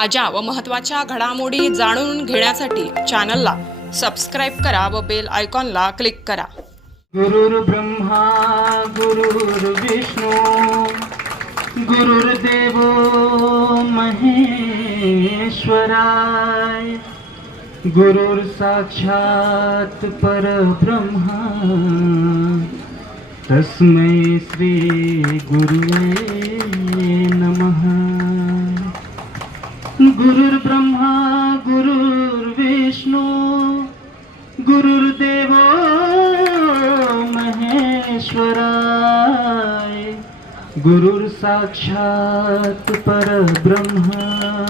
ताज्या व महत्त्वाच्या घडामोडी जाणून घेण्यासाठी चॅनलला सबस्क्राईब करा व बेल आयकॉनला क्लिक करा. गुरुर ब्रह्मा गुरुर विष्णू गुरुर्देवो महेश्वराय. गुरुर साक्षात परब्रह्मा तस्मै श्री गुरुवे गुरुर्देव महेश्वराय. गुरुर साक्षात परब्रह्मा.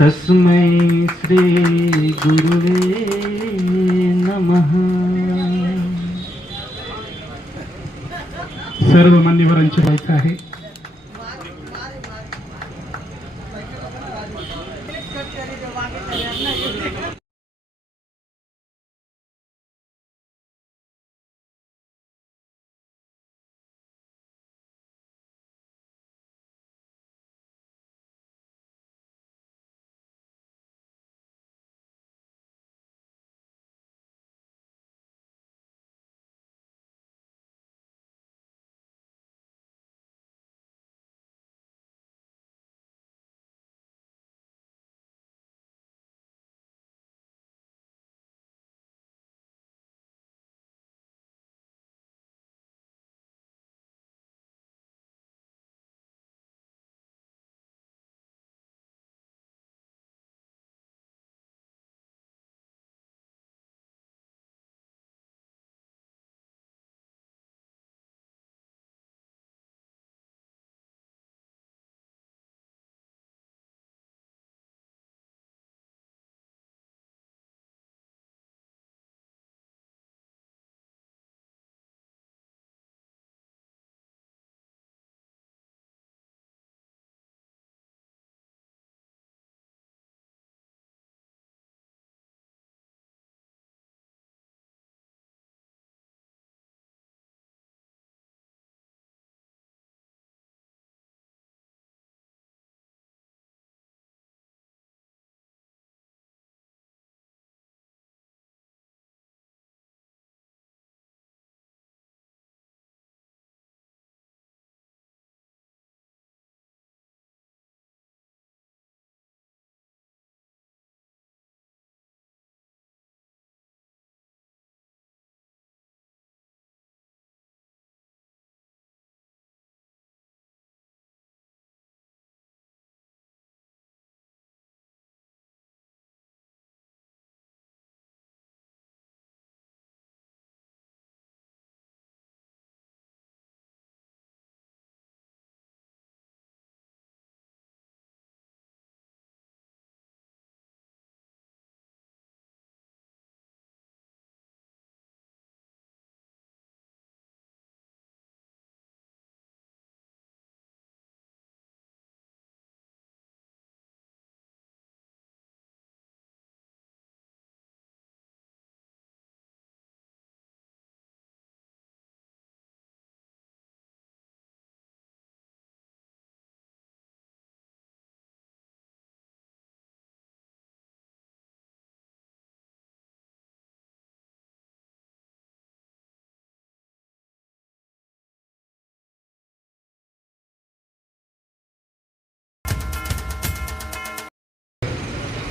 तस्मै श्री गुरुवे नमः. सर्व मान्यवरांची व्हायचं आहे.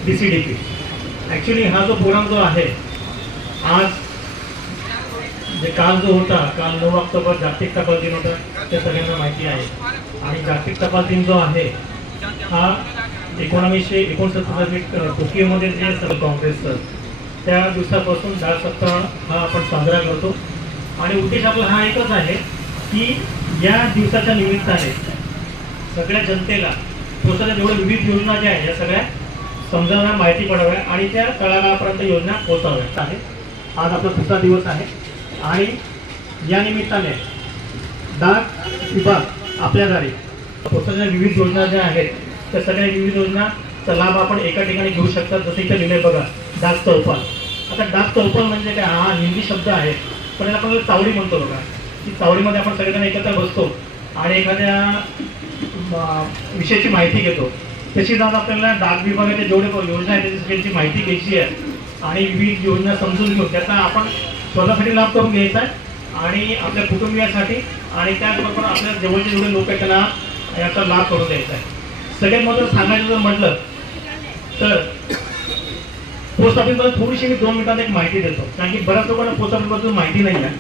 D C D P actually हा जो प्रोग्राम जो आहे आज जे काल जो होता काल नऊ ऑक्टोबर जागतिक टपाल दिन होता ते सगळ्यांना माहिती आहे. आणि जागतिक टपाल दिन जो आहे हा एकोणावीसशे एकोणसत्तर टोकियोमध्ये जे असतं काँग्रेसचं त्या दिवसापासून चार सप्ताह हा आपण साजरा करतो. आणि उद्देश आपला हा एकच आहे की या दिवसाच्या निमित्ताने सगळ्या जनतेला पोहोचण्याच्या जेवढ्या विविध योजना ज्या आहेत या सगळ्या समजावण्या माहिती पडाव्या आणि त्या तळागाळापर्यंत योजना पोहोचाव्या आहे. आज आपला दुसरा दिवस आहे. आणि या निमित्ताने डाक विभाग आपल्या दारी विविध योजना ज्या आहेत त्या सगळ्या विविध योजनाचा लाभ आपण एका ठिकाणी घेऊ शकतात जसं इथे लिहिले बघा डाक चौपाल आता डाक चौपाल म्हणजे काय? हा हिंदी शब्द आहे. पण याला आपण चावडी म्हणतो बघा. की चावडीमध्ये आपण सगळेजण एकत्र बसतो आणि एखाद्या विषयाची माहिती घेतो. तशीच आज आपल्याला डाक विभागाच्या जेवढे योजना आहेत त्याची माहिती घ्यायची आहे आणि विविध योजना समजून घेऊन त्याचा आपण स्वतःसाठी लाभ करून घ्यायचा आहे आणि आपल्या कुटुंबियासाठी आणि त्याचबरोबर आपल्या जवळचे जेवढे लोक आहेत त्यांना याचा लाभ करून द्यायचा आहे. सगळ्यात महत्त्वाचं सांगायचं जर म्हटलं तर पोस्ट ऑफिसमध्ये थोडीशी मी दोन मिनिटात एक माहिती देतो. कारण की बऱ्याच लोकांना पोस्ट ऑफिसबद्दल माहिती नाही आहे.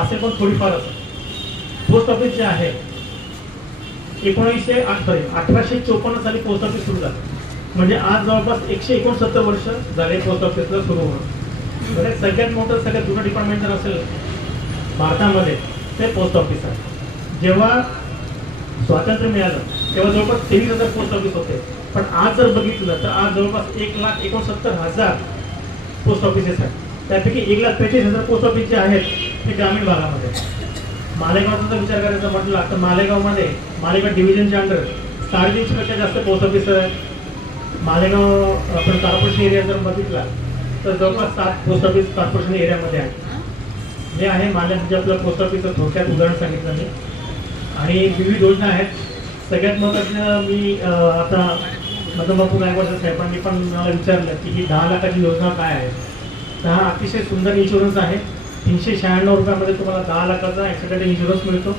असे पण थोडीफार असं पोस्ट ऑफिस जे आहे एकोणीसशे आठ सॉरी अठराशे चोपन्न साली पोस्ट ऑफिस सुरू झालं. म्हणजे आज जवळपास एकशे एकोणसत्तर वर्ष झाले पोस्ट ऑफिसला सुरू होणं. म्हणजे सगळ्यात मोठं सगळ्यात जुनं डिपार्टमेंट जर असेल भारतामध्ये ते पोस्ट ऑफिस आहे. जेव्हा स्वातंत्र्य मिळालं तेव्हा जवळपास तेवीस हजार पोस्ट ऑफिस होते. पण आज जर बघितलं तर आज जवळपास एक लाख एकोणसत्तर हजार पोस्ट ऑफिसेस आहेत. त्यापैकी एक लाख त्रेचाळीस हजार पोस्ट ऑफिस जे आहेत ते ग्रामीण भागामध्ये. आहेत. मालेगावचा जर विचार करायचा म्हटला तर मालेगावमध्ये मालेगाव डिव्हिजनच्या अंडर साडेतीनशेपेक्षा जास्त पोस्ट ऑफिस आहे. मालेगाव आपण कॉर्पोरेशन एरिया जर बघितला तर जवळपास सात पोस्ट ऑफिस कॉर्पोरेशन एरियामध्ये आहे. हे आहे मालेगावचे म्हणजे आपलं पोस्ट ऑफिसचं थोडक्यात उदाहरण सांगितलं मी. आणि विविध योजना आहेत. सगळ्यात महत्त्वाचं मी आता माझं बापू गायकवाड साहेबांनी पण मला विचारलं की ही दहा लाखाची योजना काय आहे? तर हा अतिशय सुंदर इन्शुरन्स आहे. तीनशे शहाण्णव रुपयामध्ये तुम्हाला दहा लाखाचा ॲक्सिडेंट इन्शुरन्स मिळतो.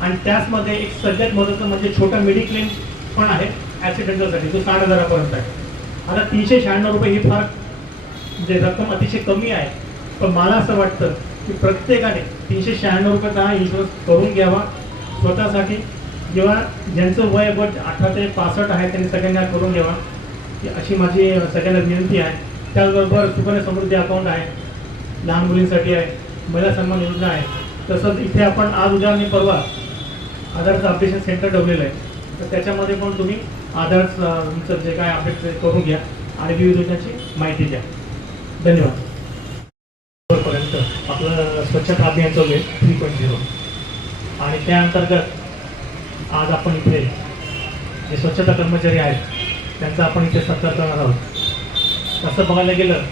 आणि त्याचमध्ये एक सगळ्यात महत्त्वाचं म्हणजे छोटा मेडिक्लेम पण आहे ॲक्सिडेंटलसाठी जो साठ हजारापर्यंत आहे. आता तीनशे शहाण्णव रुपये ही फार म्हणजे रक्कम अतिशय कमी आहे. पण मला असं वाटतं की प्रत्येकाने तीनशे शहाण्णव रुपयाचा हा इन्शुरन्स करून घ्यावा स्वतःसाठी जेव्हा ज्यांचं वय बट अठरा ते पासष्ट आहे त्यांनी सगळ्यांना करून घ्यावा. अशी माझी सगळ्यांना विनंती आहे. त्याचबरोबर सुकन्या समृद्धी अकाउंट आहे लहान मुलींसाठी आहे. महिला सन्मान योजना आहे. तसंच इथे आपण आज उद्या आणि परवा आधारचं अपडेशन सेंटर ठेवलेलं आहे. तर त्याच्यामध्ये पण तुम्ही आधार तुमचं जे काय अपडेट करून घ्या आणि विविध योजनांची माहिती द्या. धन्यवाद. पर्यंत आपलं स्वच्छता अभियान चालू आहे थ्री पॉईंट झिरो आणि त्या अंतर्गत आज आपण इथे जे स्वच्छता कर्मचारी आहेत त्यांचा आपण इथे सत्कार करणार आहोत. तसं बघायला गेलं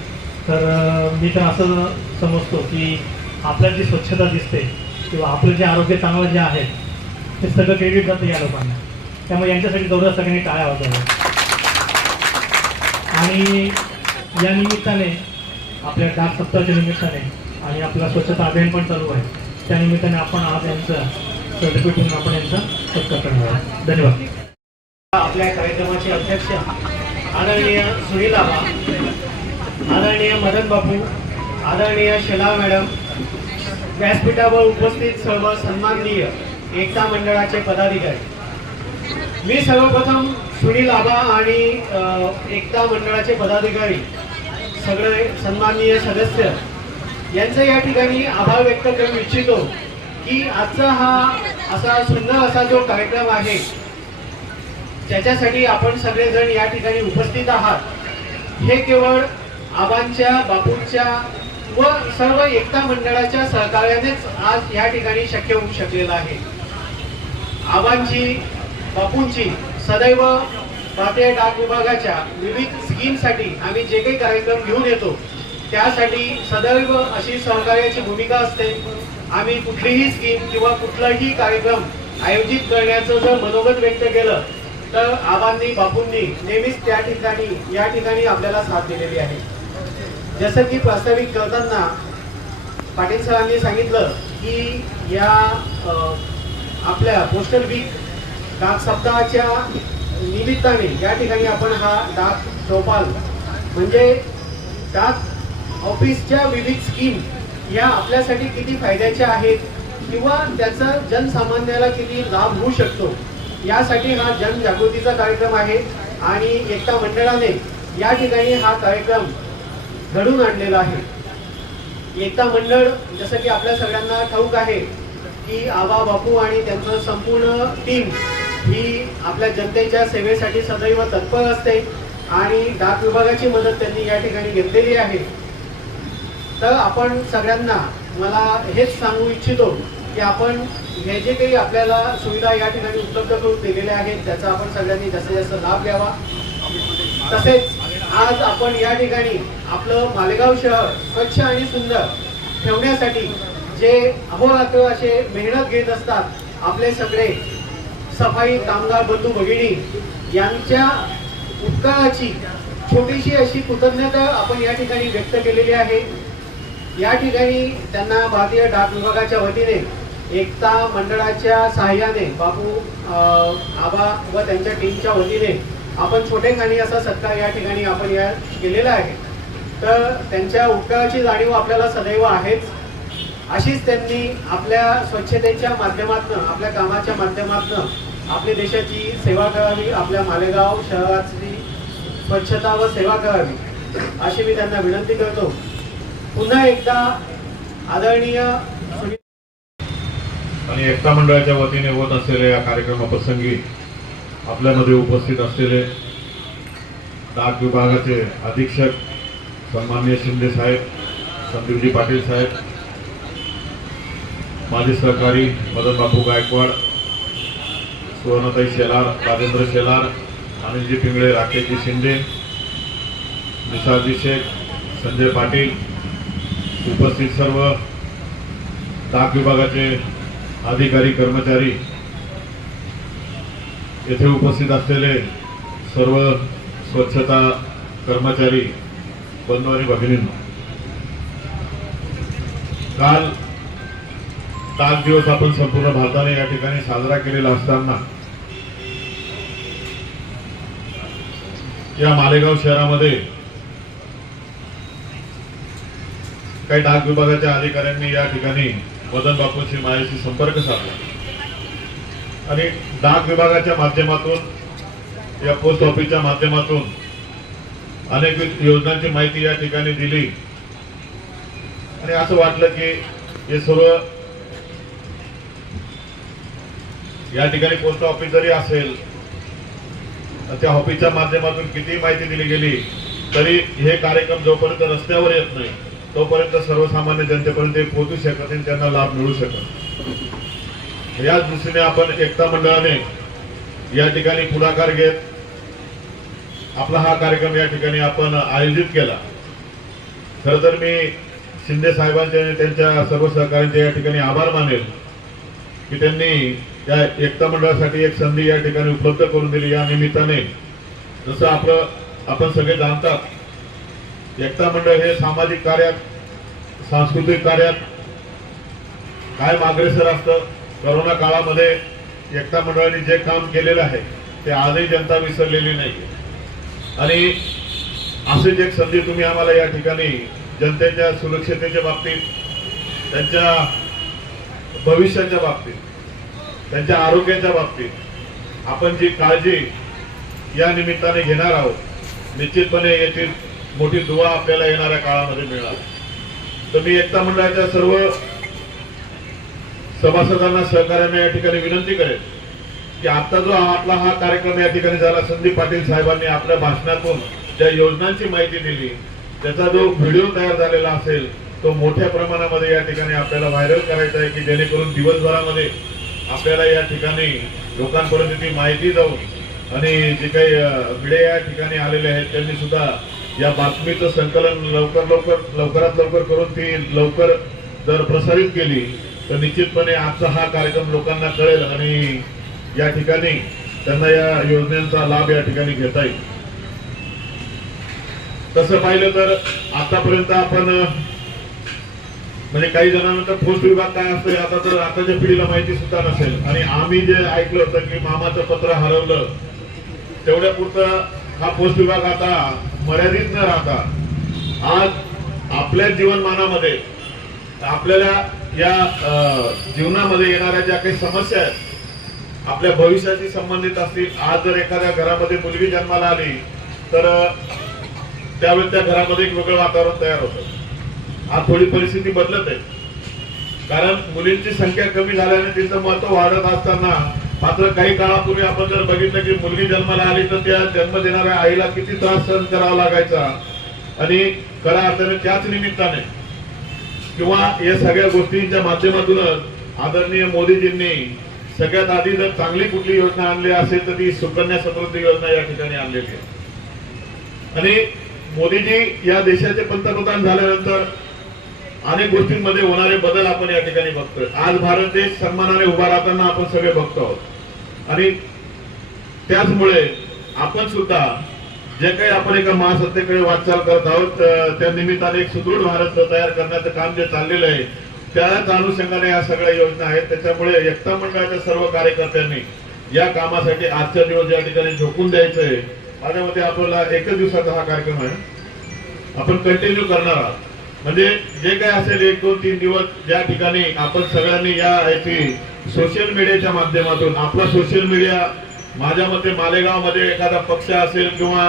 तर मी तर असं समजतो की आपल्याला जी स्वच्छता दिसते किंवा आपलं जे आरोग्य चांगलं जे आहे ते सगळं क्रेडिट जातं या लोकांना. त्यामुळे यांच्यासाठी दौऱ्या सगळ्यांनी टाळ्या वाजवल्या आणि या निमित्ताने आपल्या डाक सप्ताहाच्या निमित्ताने आणि आपला स्वच्छता अभियान पण चालू आहे. त्या निमित्ताने आपण आज यांचं सर्टिफिकेट घेऊन आपण यांचा सत्कार करणार आहोत. धन्यवाद. आपल्या कार्यक्रमाचे अध्यक्ष आदरणीय सुनील आबा आदरणीय मदन बापू आदरणीय शेला मॅडम व्यासपीठावर उपस्थित सर्व सन्माननीय एकता मंडळाचे पदाधिकारी. मी सर्वप्रथम सुनील आबा आणि एकता मंडळाचे पदाधिकारी सगळे सन्माननीय सदस्य यांचा या ठिकाणी आभार व्यक्त करू इच्छितो की आजचा हा असा सुंदर असा जो कार्यक्रम आहे ज्याच्यासाठी आपण सगळेजण या ठिकाणी उपस्थित आहात. हे केवळ आबांच्या बापूंच्या व सर्व एकता मंडळाच्या सहकार्यानेच आज या ठिकाणी शक्य होऊ शकलेलं आहे. आबांची बापूंची सदैव भारतीय डाक विभागाच्या विविध स्कीमसाठी आम्ही जे काही कार्यक्रम घेऊन येतो त्यासाठी सदैव अशी सहकार्याची भूमिका असते. आम्ही कुठलीही स्कीम किंवा कुठलाही कार्यक्रम आयोजित करण्याचं जर मनोगत व्यक्त केलं तर आबांनी बापूंनी नेहमीच त्या ठिकाणी या ठिकाणी आपल्याला साथ दिलेली आहे. जसं की प्रास्ताविक करताना पाटील सरांनी सांगितलं की या आपल्या पोस्टल वीक डाक सप्ताहाच्या निमित्ताने या ठिकाणी आपण हा डाक चौपाल म्हणजे डाक ऑफिसच्या विविध स्कीम या आपल्यासाठी किती फायद्याच्या आहेत किंवा त्याचा जनसामान्याला किती लाभ होऊ शकतो यासाठी हा जनजागृतीचा कार्यक्रम आहे. आणि एकता मंडळाने या ठिकाणी हा कार्यक्रम घडून आणलेलं आहे. एकता मंडळ जसं की आपल्या सगळ्यांना ठाऊक आहे की आबा बापू आणि त्यांचं संपूर्ण टीम ही आपल्या जनतेच्या सेवेसाठी सदैव तत्पर असते आणि डाक विभागाची मदत त्यांनी या ठिकाणी घेतलेली आहे. तर आपण सगळ्यांना मला हेच सांगू इच्छितो की आपण हे जे काही आपल्याला सुविधा या ठिकाणी उपलब्ध करून दिलेल्या आहेत त्याचा आपण सगळ्यांनी जास्तीत जास्त लाभ घ्यावा. तसेच आज आपण या ठिकाणी आपलं मालेगाव शहर स्वच्छ आणि सुंदर ठेवण्यासाठी जे अहोरात्र असे मेहनत घेत असतात आपले सगळे सफाई कामगार बंधू भगिनी यांच्या उत्काळाची छोटीशी अशी कृतज्ञता आपण या ठिकाणी व्यक्त केलेली आहे. या ठिकाणी त्यांना भारतीय डाक विभागाच्या वतीने एकता मंडळाच्या सहाय्याने बापू अं, आबा व त्यांच्या टीमच्या वतीने आपण छोटेखानी असा सत्कार या ठिकाणी आपण या केलेला आहे. तर त्यांच्या उपकाराची जाणीव आपल्याला सदैव आहेच. अशीच त्यांनी आपल्या स्वच्छतेच्या माध्यमातून आपल्या कामाच्या माध्यमातून आपल्या देशाची सेवा करावी आपल्या मालेगाव शहराची स्वच्छता व सेवा करावी अशी मी त्यांना विनंती करतो. पुन्हा एकदा आदरणीय आणि एकता मंडळाच्या वतीने होत असलेल्या या कार्यक्रमाप्रसंगी आपल्यामध्ये उपस्थित असलेले डाक विभागाचे अधीक्षक सन्मान्य शिंदे साहेब संदीपजी पाटील साहेब माजी सहकारी मदन बापू गायकवाड सुवर्णताई शेलार राजेंद्र शेलार अनिलजी पिंगळे राकेशजी शिंदे निसारजी शेख संजय पाटील उपस्थित सर्व डाक विभागाचे अधिकारी कर्मचारी येथे उपस्थित असलेले सर्व स्वच्छता कर्मचारी बंधू आणि भगिनींना काल डाक दिवस आपण संपूर्ण भारताने या ठिकाणी साजरा केलेला असताना या मालेगाव शहरामध्ये काही डाक विभागाच्या अधिकाऱ्यांनी या ठिकाणी मदन बापूंशी माझ्याशी संपर्क साधला. आणि डाक विभागाच्या माध्यमातून या पोस्ट ऑफिसच्या माध्यमातून अनेक योजनांची माहिती या ठिकाणी दिली. आणि असं वाटलं की हे सर्व या ठिकाणी पोस्ट ऑफिस जरी असेल त्या ऑफिसच्या माध्यमातून किती माहिती दिली गेली तरी हे कार्यक्रम जोपर्यंत रस्त्यावर येत नाही तोपर्यंत सर्वसामान्य जनतेपर्यंत पोहोचू शकत आणि त्यांना लाभ मिळू शकत याच दृष्टीने आपण एकता मंडळाने या ठिकाणी पुढाकार घेत आपला हा कार्यक्रम या ठिकाणी आपण आयोजित केला. खर तर मी शिंदे साहेबांचे आणि त्यांच्या सर्व सहकार्यांचे या ठिकाणी आभार मानेल की त्यांनी या एकता मंडळासाठी एक संधी या ठिकाणी उपलब्ध करून दिली. या निमित्ताने जसं आपलं आपण सगळे जाणतात एकता मंडळ हे सामाजिक कार्यात सांस्कृतिक कार्यात कायम अग्रेसर असतं करोना काळामध्ये एकता मंडळाने जे काम केलेलं आहे ते आजही जनता विसरलेली नाही आणि अशीच एक संधी तुम्ही आम्हाला या ठिकाणी जनतेच्या सुरक्षतेच्या बाबतीत त्यांच्या भविष्याच्या बाबतीत त्यांच्या आरोग्याच्या बाबतीत आपण जी काळजी या निमित्ताने घेणार आहोत निश्चितपणे याची मोठी दुवा आपल्याला येणाऱ्या काळामध्ये मिळणार. तर मी एकता मंडळाच्या सर्व सभासदांना सहकार्याने या ठिकाणी विनंती करेल की आता जो आपला हा कार्यक्रम या ठिकाणी झाला संदीप पाटील साहेबांनी आपल्या भाषणातून ज्या योजनांची माहिती दिली त्याचा जो व्हिडिओ तयार झालेला असेल तो मोठ्या प्रमाणामध्ये या ठिकाणी आपल्याला व्हायरल करायचा आहे की जेणेकरून दिवसभरामध्ये आपल्याला या ठिकाणी लोकांपर्यंत ती माहिती जाऊन आणि जे काही भिडे या ठिकाणी आलेले आहेत त्यांनी सुद्धा या बातमीचं संकलन लवकर लवकर लवकरात लवकर करून ती लवकर जर प्रसारित केली तर निश्चितपणे आजचा हा कार्यक्रम लोकांना कळेल आणि या ठिकाणी त्यांना या योजनेचा लाभ या ठिकाणी घेता येईल. तसं पाहिलं तर आतापर्यंत आपण म्हणजे काही जणांना तर पोस्ट विभाग काय असतो आता तर आताच्या पिढीला माहिती सुद्धा नसेल. आणि आम्ही जे ऐकलं होतं की मामाचं पत्र हरवलं तेवढ्या पुरतं हा पोस्ट विभाग आता मर्यादित न राहता आज आपल्या जीवनमानामध्ये आपल्याला या जीवनामध्ये येणाऱ्या ज्या काही समस्या आहेत आपल्या भविष्याशी संबंधित असतील आज जर एखाद्या घरामध्ये मुलगी जन्माला आली तर त्यावेळी त्या घरामध्ये एक वेगळं वातावरण तयार होतं. आज थोडी परिस्थिती बदलत आहे. कारण मुलींची संख्या कमी झाल्याने तिचं महत्त्व वाढत असताना मात्र काही काळापूर्वी आपण जर बघितलं की मुलगी जन्माला आली तर त्या जन्म देणाऱ्या आईला किती त्रास सहन करावा लागायचा? आणि खऱ्या अर्थाने त्याच निमित्ताने किंवा या सगळ्या गोष्टींच्या माध्यमातूनच आदरणीय मोदीजींनी सगळ्यात आधी जर चांगली कुठली योजना आणली असेल तर ती सुकन्या समृद्धी योजना या ठिकाणी आणलेली आहे. आणि मोदीजी या देशाचे पंतप्रधान झाल्यानंतर अनेक गोष्टींमध्ये होणारे बदल आपण या ठिकाणी बघतोय. आज भारत देश सन्मानाने उभा राहताना आपण सगळे बघतो आहोत. आणि त्याचमुळे आपण सुद्धा जे काही आपण एका महासत्तेकडे वाटचाल करत आहोत त्या निमित्ताने एक सुदृढ भारत तयार करण्याचं काम जे चाललेलं आहे त्याच अनुषंगाने या सगळ्या योजना आहेत. त्याच्यामुळे एकता मंडळाच्या सर्व कार्यकर्त्यांनी या कामासाठी आजच्या दिवस या ठिकाणी झोकून द्यायचंय. माझ्या मते आपल्याला एकच दिवसाचा हा कार्यक्रम आहे. आपण कंटिन्यू करणार आहोत. म्हणजे जे काय असेल एक दोन तीन दिवस ज्या ठिकाणी आपण सगळ्यांनी या याची सोशल मीडियाच्या माध्यमातून आपला सोशल मीडिया माझ्या मते मालेगावमध्ये एखादा पक्ष असेल किंवा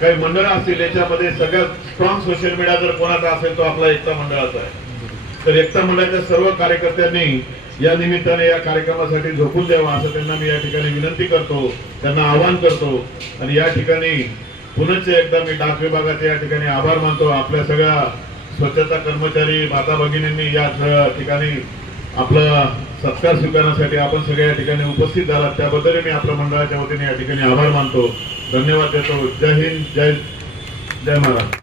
काही मंडळ असतील याच्यामध्ये सगळ्यात स्ट्रॉंग सोशल मीडिया जर कोणाचा असेल तो आपला एकता मंडळाचा आहे. तर एकता मंडळाच्या सर्व कार्यकर्त्यांनी या निमित्ताने या कार्यक्रमासाठी झोपून द्यावा असं त्यांना मी या ठिकाणी विनंती करतो त्यांना आवाहन करतो. आणि या ठिकाणी पुनश्च एकदा मी डाक विभागाचे या ठिकाणी आभार मानतो. आपल्या सगळ्या स्वच्छता कर्मचारी माता भगिनींनी या ठिकाणी आपलं सत्कार स्वीकारण्यासाठी आपण सगळे या ठिकाणी उपस्थित झालात त्याबद्दल मी आपल्या मंडळाच्या वतीने या ठिकाणी आभार मानतो. धन्यवाद देतो. जय हिंद जय जय महाराज.